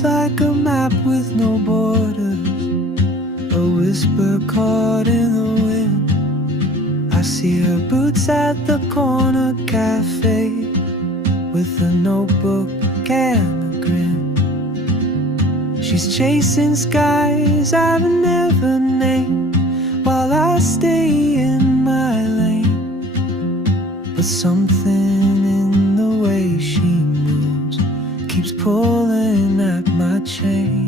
moves like a map with no borders, a whisper caught in the wind. I see her boots at the corner cafe, with a notebook and a grin. She's chasing skies I've never named, while I stay in my lane. But something in the way she moves keeps pulling at my chain.